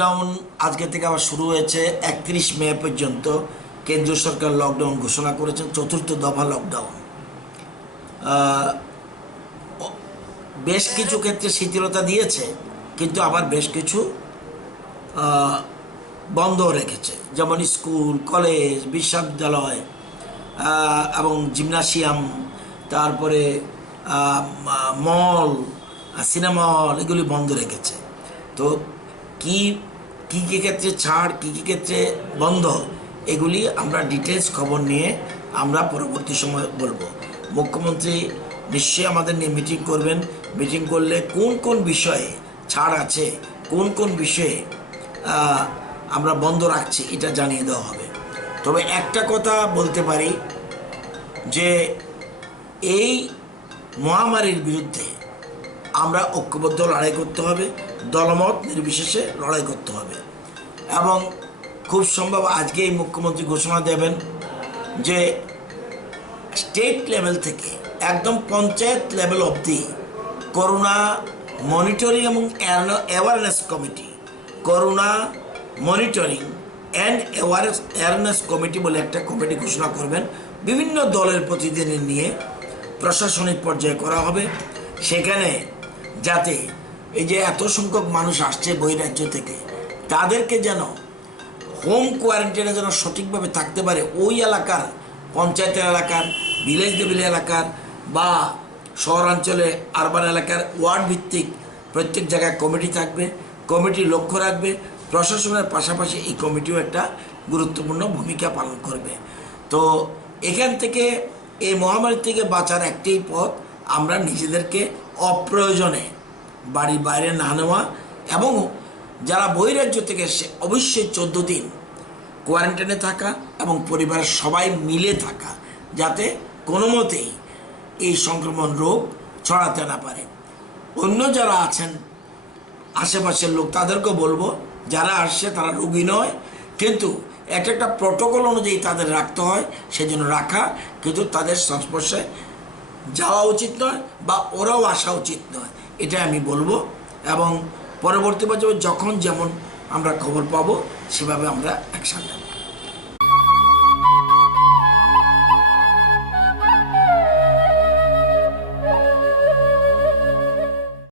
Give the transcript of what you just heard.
Lockdown আজকে থেকে আবার শুরু হয়েছে 31 মে পর্যন্ত। কেন্দ্রীয় সরকার লকডাউন ঘোষণা করেছেন, চতুর্থ দফা লকডাউন। বেশ কিছু ক্ষেত্রে শিথিলতা দিয়েছে, কিন্তু আবার বেশ কিছু বন্ধ রেখেছে, যেমন স্কুল, কলেজ, বিশ্ববিদ্যালয় এবং জিমনাসিয়াম, তারপরে মল, সিনেমা হল, এগুলি বন্ধ রেখেছে। তো কি কী কী ক্ষেত্রে ছাড়, কী কী ক্ষেত্রে বন্ধ, এগুলি আমরা ডিটেলস খবর নিয়ে আমরা পরবর্তী সময় বলবো। মুখ্যমন্ত্রী নিশ্চয়ই আমাদের নিয়ে মিটিং করবেন। মিটিং করলে কোন কোন বিষয়ে ছাড় আছে, কোন কোন বিষয়ে আমরা বন্ধ রাখছি, এটা জানিয়ে দেওয়া হবে। তবে একটা কথা বলতে পারি যে এই মহামারীর বিরুদ্ধে আমরা ঐক্যবদ্ধ লড়াই করতে হবে, দলমত নির্বিশেষে লড়াই করতে হবে। এবং খুব সম্ভব আজকেই মুখ্যমন্ত্রী ঘোষণা দেবেন যে স্টেট লেভেল থেকে একদম পঞ্চায়েত লেভেল অবধি করোনা মনিটরিং এবং awareness committee, corona monitoring and awareness committee বলে একটা কমিটি ঘোষণা করবেন। বিভিন্ন দলের প্রতিনিধি নিয়ে প্রশাসনিক পর্যায়ে করা হবে। সেখানে যাতে এই যে এত সংখ্যক মানুষ আসছে বহিরাজ্য থেকে, তাদেরকে যেন হোম কোয়ারেন্টাইনে যেন সঠিকভাবে থাকতে পারে, ওই এলাকার, পঞ্চায়েতের এলাকার, ভিলেজ লেভেল এলাকার বা শহরাঞ্চলে আরবান এলাকার ওয়ার্ড ভিত্তিক প্রত্যেক জায়গায় কমিটি থাকবে। কমিটি লক্ষ্য রাখবে, প্রশাসনের পাশাপাশি এই কমিটিও একটা গুরুত্বপূর্ণ ভূমিকা পালন করবে। তো এখান থেকে, এই মহামারী থেকে বাঁচার একটাই পথ, আমরা নিজেদেরকে অপ্রয়োজনে বাড়ির বাইরে না নেওয়া এবং যারা বহিরাজ্য থেকে এসে অবশ্যই 14 দিন কোয়ারেন্টাইনে থাকা এবং পরিবারের সবাই মিলে থাকা, যাতে কোনো মতেই এই সংক্রমণ রোগ ছড়াতে না পারে। অন্য যারা আছেন আশেপাশের লোক, তাদেরকেও বলবো যারা আসছে তারা রোগী নয়, কিন্তু একটা প্রোটোকল অনুযায়ী তাদের রাখতে হয়, সেজন্য রাখা, কিন্তু তাদের সংস্পর্শে যাওয়া উচিত নয় বা ওরাও আসা উচিত নয়, এটা আমি বলবো। এবং পরবর্তী পর্যায়ে যখন যেমন আমরা খবর পাবো সেভাবে আমরা অ্যাকশন নেব।